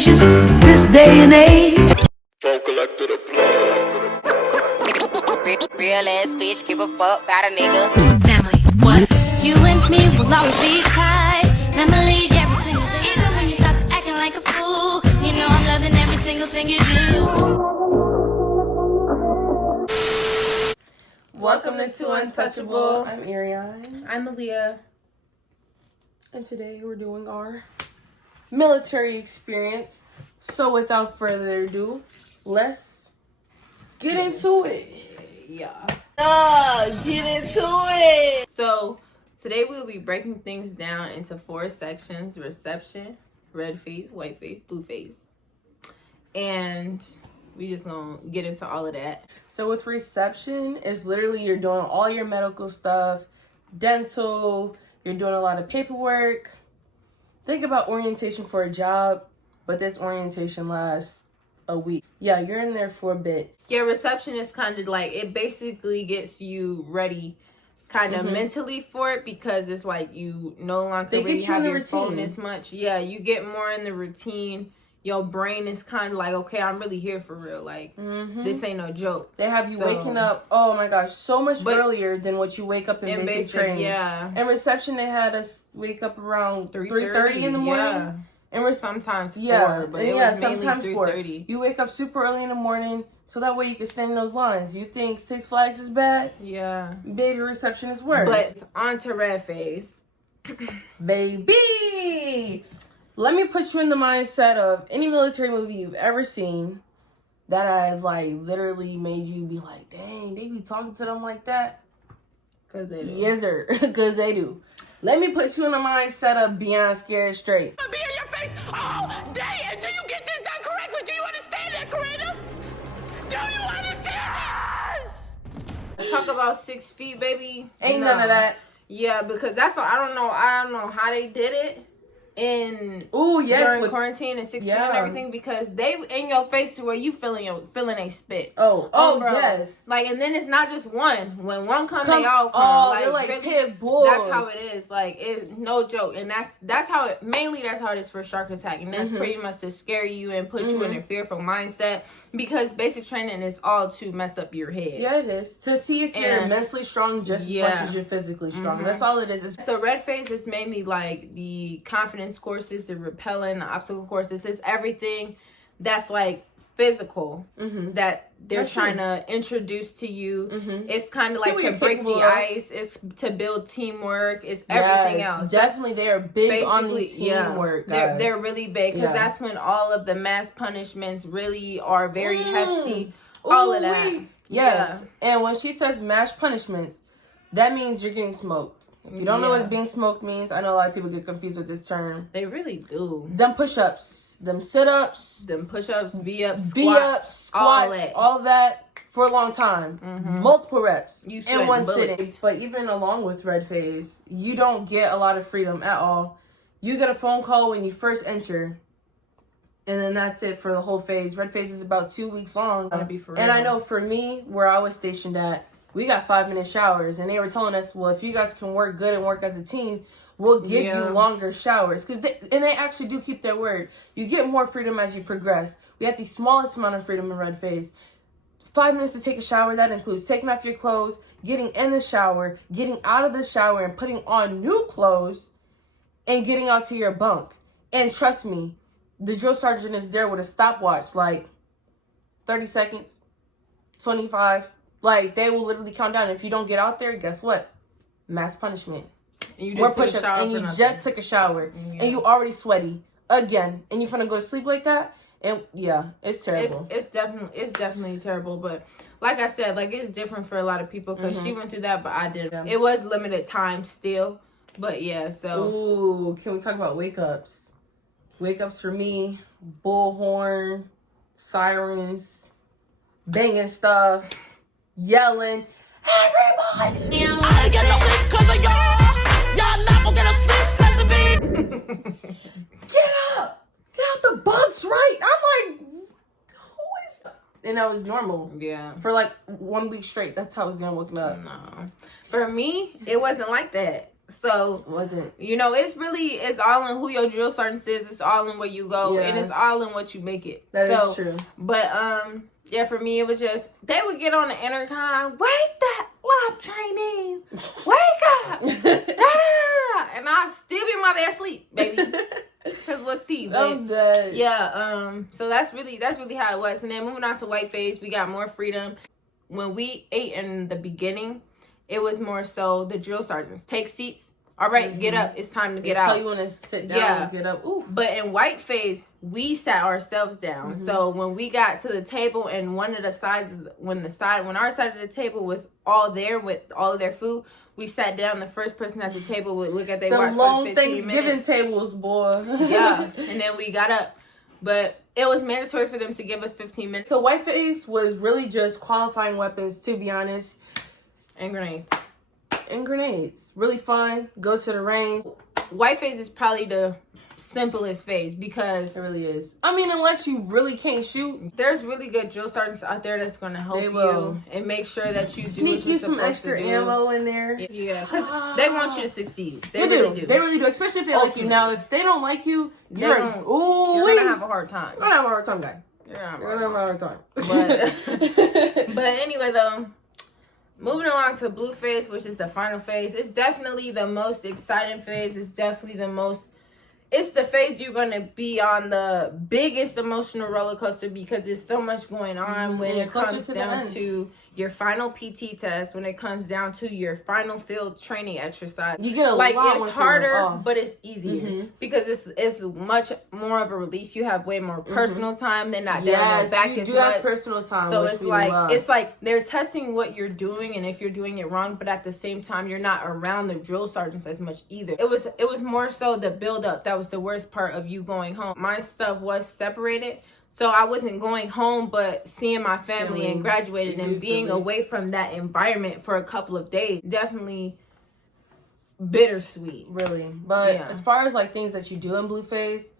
conversation this day and age. Phone collector the plug. Real ass bitch, give a fuck about a nigga. Family, what? You and me will always be tight. Family, every single day. Even when you start to acting like a fool, you know I'm loving every single thing you do. Welcome to 2Untouchable. I'm Ariane. I'm Aaliyah. And today we're doing our military experience. So without further ado, let's get into it. Yeah. Get into it. So today we'll be breaking things down into 4 sections: reception, red face, white face, blue face. And we just gonna get into all of that. So with reception, it's literally you're doing all your medical stuff, dental, you're doing a lot of paperwork. Think about orientation for a job, but this orientation lasts a week. Yeah, you're in there for a bit. Yeah, reception is kind of like, it basically gets you ready kind of mentally for it, because it's like you no longer really have your phone as much. Yeah, you get more in the routine. Your brain is kind of like, okay, I'm really here for real. Like, this ain't no joke. They have you waking up, oh my gosh, so much earlier than what you wake up in basic training. Yeah. In reception, they had us wake up around 3:30 in the morning. Yeah. And sometimes 4, yeah, but it was mainly sometimes 4. 3:30. You wake up super early in the morning, so that way you can stand in those lines. You think Six Flags is bad? Yeah. Baby, reception is worse. But on to red phase. Baby! Let me put you in the mindset of any military movie you've ever seen that has, like, literally made you be like, dang, they be talking to them like that? Because they do. Yes, sir. Because they do. Let me put you in the mindset of Beyond Scared Straight. Be in your face all day until you get this done correctly. Do you understand that, Karina? Do you understand? Talk about 6 feet, baby. Ain't none of that. Yeah, because that's all, I don't know how they did it during quarantine and 6 feet and everything, because they in your face to where you feeling a spit. Oh, bro. yes. Like, and then it's not just one. When one come they all come. Oh, like, they're like really, pit bulls. That's how it is. Like, it's no joke. And that's how it is for shark attack. And that's pretty much to scare you and put you in a fearful mindset, because basic training is all to mess up your head. Yeah, it is. To see if you're mentally strong just as much as you're physically strong. That's all it is. So red phase is mainly like the confidence courses, the repelling, the obstacle courses. It's everything that's like physical that they're trying to introduce to you. It's kind of like to break the ice. It's to build teamwork. It's everything else. Definitely, they are big on the teamwork. Yeah. They're really big, because that's when all of the mass punishments really are very hefty. All of that. Yes. Yeah. And when she says mass punishments, that means you're getting smoked. If you don't know what being smoked means, I know a lot of people get confused with this term. They really do. Them push-ups, them sit-ups, them push-ups, V-ups, squats, all of that for a long time. Multiple reps in one sitting. But even along with red phase, you don't get a lot of freedom at all. You get a phone call when you first enter, and then that's it for the whole phase. Red phase is about 2 weeks long. And I know for me, where I was stationed at, we got 5-minute showers, and they were telling us, well, if you guys can work good and work as a team, we'll give you longer showers. And they actually do keep their word. You get more freedom as you progress. We have the smallest amount of freedom in red phase. 5 minutes to take a shower. That includes taking off your clothes, getting in the shower, getting out of the shower, and putting on new clothes, and getting out to your bunk. And trust me, the drill sergeant is there with a stopwatch, like 30 seconds, 25. Like, they will literally count down. If you don't get out there, guess what? Mass punishment. More push-ups, and you just took a shower, and you already sweaty again, and you finna go to sleep like that. And yeah, it's terrible. It's definitely terrible. But like I said, like, it's different for a lot of people, because she went through that, but I didn't. Yeah. It was limited time still, but yeah. So ooh, can we talk about wake ups? Wake ups for me: bullhorn, sirens, banging stuff, yelling, everybody! I ain't get no sleep cause of y'all. Y'all not gonna get no sleep cause of me. Get up! Get out the bunks, right? I'm like, who is... And that was normal. Yeah. For like 1 week straight. That's how I was getting woken up. No. For me, it wasn't like that. So wasn't. You know, it's all in who your drill sergeant is. It's all in where you go, and it's all in what you make it. That is true. But yeah, for me it was just they would get on the intercom, wake the lab trainee, wake up, and I still be in my bed asleep, baby. Cause what's tea? I'm dead. Yeah. So that's really how it was. And then moving on to whiteface, we got more freedom. When we ate in the beginning, it was more so the drill sergeants take seats. All right, get up. It's time to get out. Tell you when to sit down. And get up. Ooh. But in whiteface, we sat ourselves down. So when we got to the table and one of the sides, when our side of the table was all there with all of their food, we sat down. The first person at the table would look at their watch for 15 long Thanksgiving tables, boy. Yeah, and then we got up. But it was mandatory for them to give us 15 minutes. So whiteface was really just qualifying weapons, to be honest. And grenades. And grenades. Really fun. Go to the range. Whiteface is probably the simplest phase because it really is. I mean, unless you really can't shoot. There's really good drill sergeants out there that's going to help you and make sure that you sneak you some extra ammo in there. Yeah, because they want you to succeed. They really do. They really do. Especially if they like you. Now, if they don't like you, you're going to have a hard time. You're going to have a hard time, guy. You're going to have a hard time. But anyway, though. Moving along to blue phase, which is the final phase. It's definitely the most exciting phase. It's definitely it's the phase you're going to be on the biggest emotional roller coaster because there's so much going on when it comes down to your final PT test, when it comes down to your final field training exercise. You get a lot it's harder, but it's easier because it's much more of a relief. You have way more personal time than not down your back. You do have personal time. So it's like they're testing what you're doing and if you're doing it wrong, but at the same time you're not around the drill sergeants as much either. It was more so the build up that was the worst part of you going home. My stuff was separated. So I wasn't going home, but seeing my family and graduating and being away from that environment for a couple of days, definitely bittersweet. Really. But as far as like things that you do in blue phase,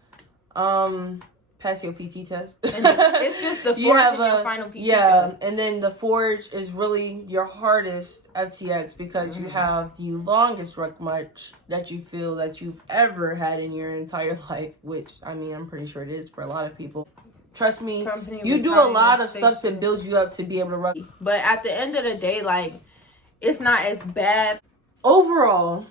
pass your PT test. It's just the forge and your final PT test. And then the forge is really your hardest FTX because you have the longest ruck march that you feel that you've ever had in your entire life, which, I mean, I'm pretty sure it is for a lot of people. Trust me, you do a lot of stuff to build you up to be able to run. But at the end of the day, like, it's not as bad. Overall,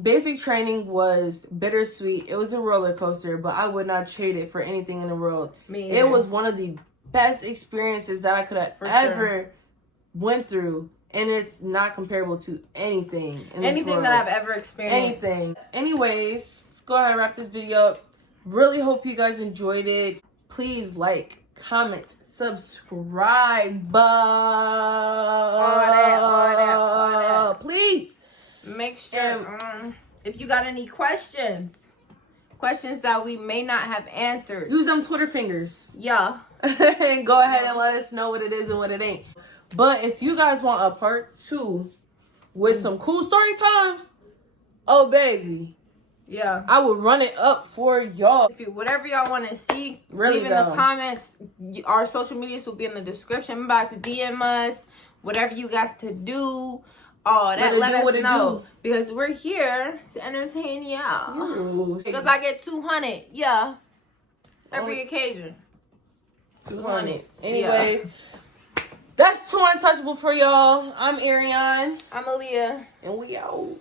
basic training was bittersweet. It was a roller coaster, but I would not trade it for anything in the world. It was one of the best experiences that I could have ever went through. And it's not comparable to anything in this world. That I've ever experienced. Anything. Anyways, let's go ahead and wrap this video up. Really hope you guys enjoyed it. Please like, comment, subscribe. All that. Please. Make sure if you got any questions that we may not have answered, use them Twitter fingers. Yeah. And go ahead and let us know what it is and what it ain't. But if you guys want a part 2 with some cool story times, oh baby. Yeah. I will run it up for y'all. Whatever y'all want to see, leave in the comments. Our social medias will be in the description box. DM us. Whatever you guys to do. Let us know. Because we're here to entertain y'all. Because I get 200. Yeah. Every occasion. 200. Anyways. That's 2Untouchable for y'all. I'm Ariane. I'm Aaliyah. And we out.